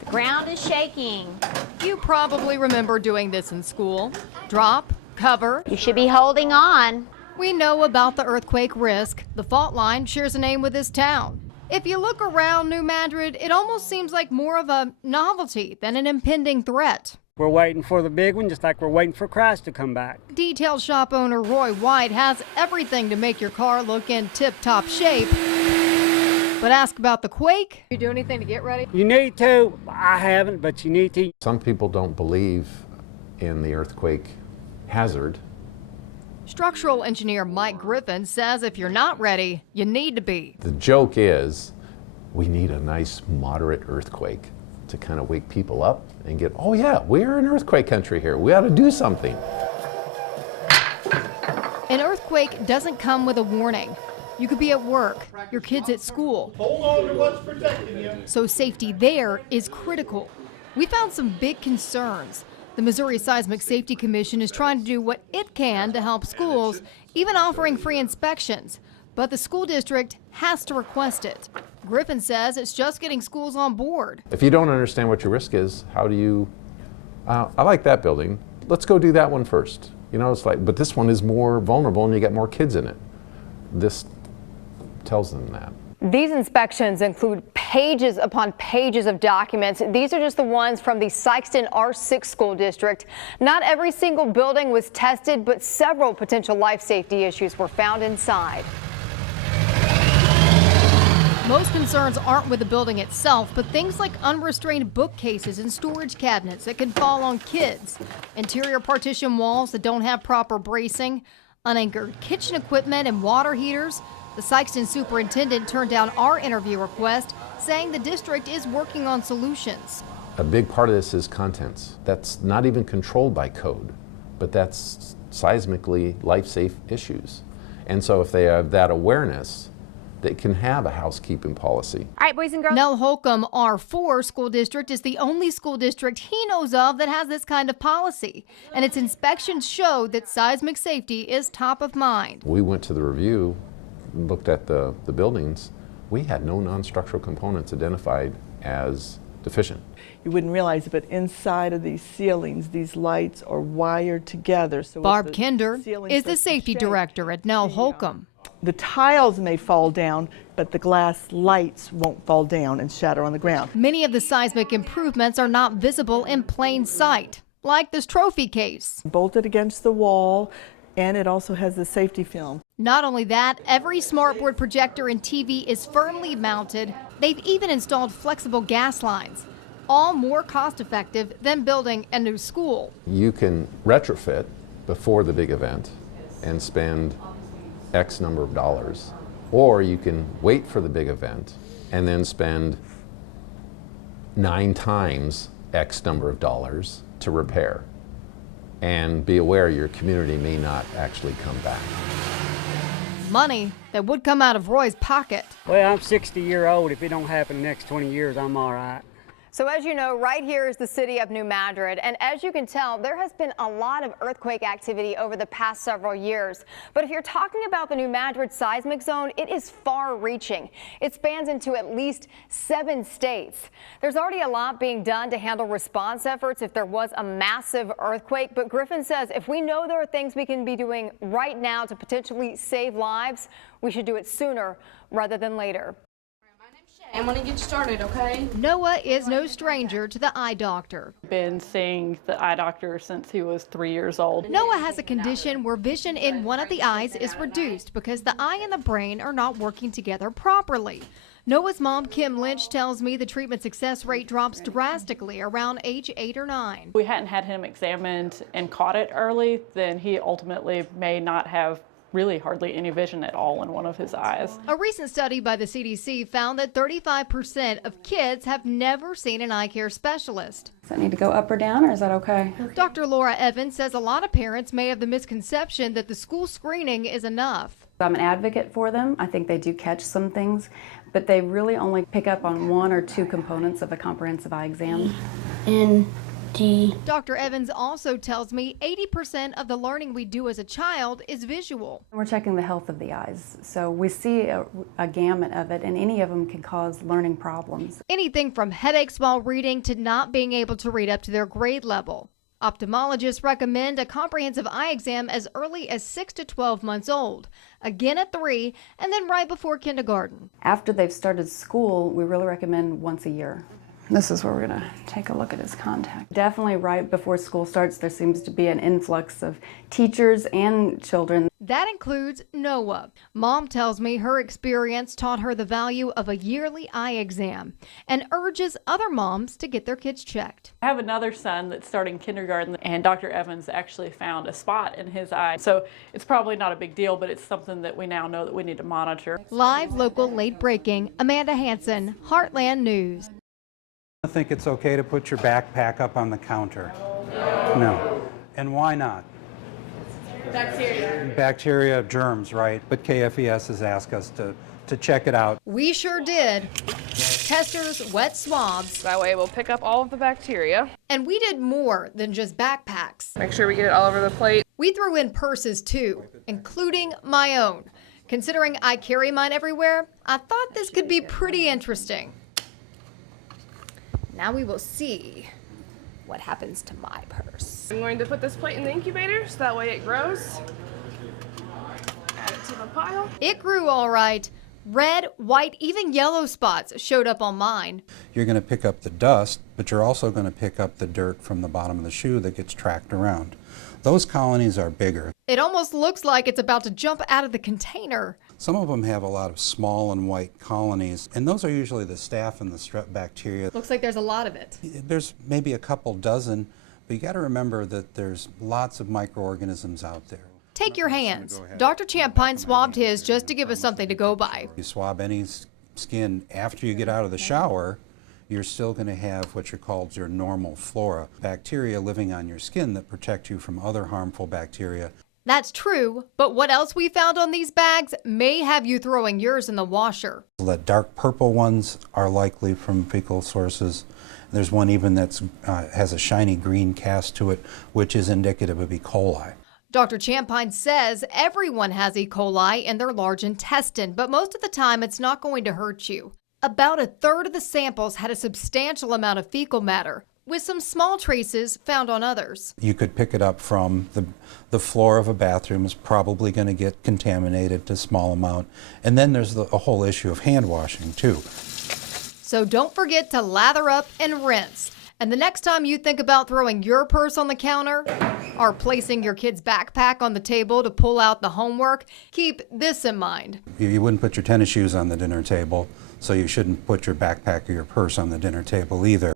The ground is shaking. You probably remember doing this in school. Drop, cover. You should be holding on. We know about the earthquake risk. The fault line shares a name with this town. If you look around New Madrid, it almost seems like more of a novelty than an impending threat. We're waiting for the big one, just like we're waiting for Christ to come back. Detail shop owner Roy White has everything to make your car look in tip-top shape. But ask about the quake. You do anything to get ready? You need to. I haven't, but you need to. Some people don't believe in the earthquake hazard. Structural engineer Mike Griffin says if you're not ready, you need to be. The joke is we need a nice moderate earthquake to kind of wake people up and get, oh yeah, we're an earthquake country here. We ought to do something. An earthquake doesn't come with a warning. You could be at work, your kids at school. Hold on to what's protecting you. So safety there is critical. We found some big concerns. The Missouri Seismic Safety Commission is trying to do what it can to help schools, even offering free inspections. But the school district has to request it. Griffin says it's just getting schools on board. If you don't understand what your risk is, how do you, I like that building, let's go do that one first. You know, it's like, but this one is more vulnerable and you got more kids in it. This tells them that. These inspections include pages upon pages of documents. These are just the ones from the Sikeston R6 school district. Not every single building was tested, but several potential life safety issues were found inside. Most concerns aren't with the building itself, but things like unrestrained bookcases and storage cabinets that can fall on kids, interior partition walls that don't have proper bracing, unanchored kitchen equipment and water heaters. The Sikeston superintendent turned down our interview request, saying the district is working on solutions. A big part of this is contents. That's not even controlled by code, but that's seismically life-safe issues. And so if they have that awareness, they can have a housekeeping policy. All right, boys and girls. Nell Holcomb R4 school district is the only school district he knows of that has this kind of policy. And its inspections show that seismic safety is top of mind. We went to the review, looked at the buildings. We had no non-structural components identified as deficient. You wouldn't realize it, but inside of these ceilings, these lights are wired together. So Barb Kinder is the safety director at Nell Holcomb. The tiles may fall down, but the glass lights won't fall down and shatter on the ground. Many of the seismic improvements are not visible in plain sight, like this trophy case. Bolted against the wall, and it also has the safety film. Not only that, every smartboard projector and TV is firmly mounted. They've even installed flexible gas lines, all more cost-effective than building a new school. You can retrofit before the big event and spend X number of dollars, or you can wait for the big event and then spend 9 times X number of dollars to repair. And be aware your community may not actually come back. Money that would come out of Roy's pocket. Well, I'm 60-year-old. If it don't happen in the next 20 years, I'm all right. So as you know, right here is the city of New Madrid, and as you can tell, there has been a lot of earthquake activity over the past several years. But if you're talking about the New Madrid seismic zone, it is far-reaching. It spans into at least 7 states. There's already a lot being done to handle response efforts if there was a massive earthquake, but Griffin says if we know there are things we can be doing right now to potentially save lives, we should do it sooner rather than later. I'm going to get started, okay? Noah is no stranger to the eye doctor. Been seeing the eye doctor since he was 3 years old. Noah has a condition where vision in one of the eyes is reduced because the eye and the brain are not working together properly. Noah's mom, Kim Lynch, tells me the treatment success rate drops drastically around age 8 or 9. If we hadn't had him examined and caught it early, then he ultimately may not have really hardly any vision at all in one of his eyes. A recent study by the CDC found that 35% of kids have never seen an eye care specialist. Does that need to go up or down, or is that okay? Dr. Laura Evans says a lot of parents may have the misconception that the school screening is enough. I'm an advocate for them. I think they do catch some things, but they really only pick up on 1 or 2 components of a comprehensive eye exam. In D. Dr. Evans also tells me 80% of the learning we do as a child is visual. We're checking the health of the eyes, so we see a gamut of it, and any of them can cause learning problems. Anything from headaches while reading to not being able to read up to their grade level. Ophthalmologists recommend a comprehensive eye exam as early as 6 to 12 months old, again at 3, and then right before kindergarten. After they've started school, we really recommend once a year. This is where we're going to take a look at his contact. Definitely right before school starts, there seems to be an influx of teachers and children. That includes Noah. Mom tells me her experience taught her the value of a yearly eye exam and urges other moms to get their kids checked. I have another son that's starting kindergarten, and Dr. Evans actually found a spot in his eye. So it's probably not a big deal, but it's something that we now know that we need to monitor. Live, local, late breaking. Amanda Hanson, Heartland News. I think it's okay to put your backpack up on the counter. No. And why not? Bacteria. Bacteria, germs, right? But KFES has asked us to check it out. We sure did. Testers, wet swabs. That way we'll pick up all of the bacteria. And we did more than just backpacks. Make sure we get it all over the plate. We threw in purses too, including my own. Considering I carry mine everywhere, I thought this could be pretty interesting. Now we will see what happens to my purse. I'm going to put this plate in the incubator so that way it grows. Add it to the pile. It grew all right. Red, white, even yellow spots showed up on mine. You're going to pick up the dust, but you're also going to pick up the dirt from the bottom of the shoe that gets tracked around. Those colonies are bigger. It almost looks like it's about to jump out of the container. Some of them have a lot of small and white colonies, and those are usually the staph and the strep bacteria. Looks like there's a lot of it. There's maybe a couple dozen, but you got to remember that there's lots of microorganisms out there. Take your hands. Dr. Champine swabbed his just to give us something to go by. You swab any skin after you get out of the shower, you're still going to have what are called your normal flora, bacteria living on your skin that protect you from other harmful bacteria. That's true, but what else we found on these bags may have you throwing yours in the washer. The dark purple ones are likely from fecal sources. There's one even that has a shiny green cast to it, which is indicative of E. coli. Dr. Champine says everyone has E. coli in their large intestine, but most of the time it's not going to hurt you. About a third of the samples had a substantial amount of fecal matter, with some small traces found on others. You could pick it up from the floor of a bathroom is probably going to get contaminated to a small amount. And then there's a whole issue of hand washing too. So don't forget to lather up and rinse. And the next time you think about throwing your purse on the counter or placing your kid's backpack on the table to pull out the homework, keep this in mind. You wouldn't put your tennis shoes on the dinner table, so you shouldn't put your backpack or your purse on the dinner table either.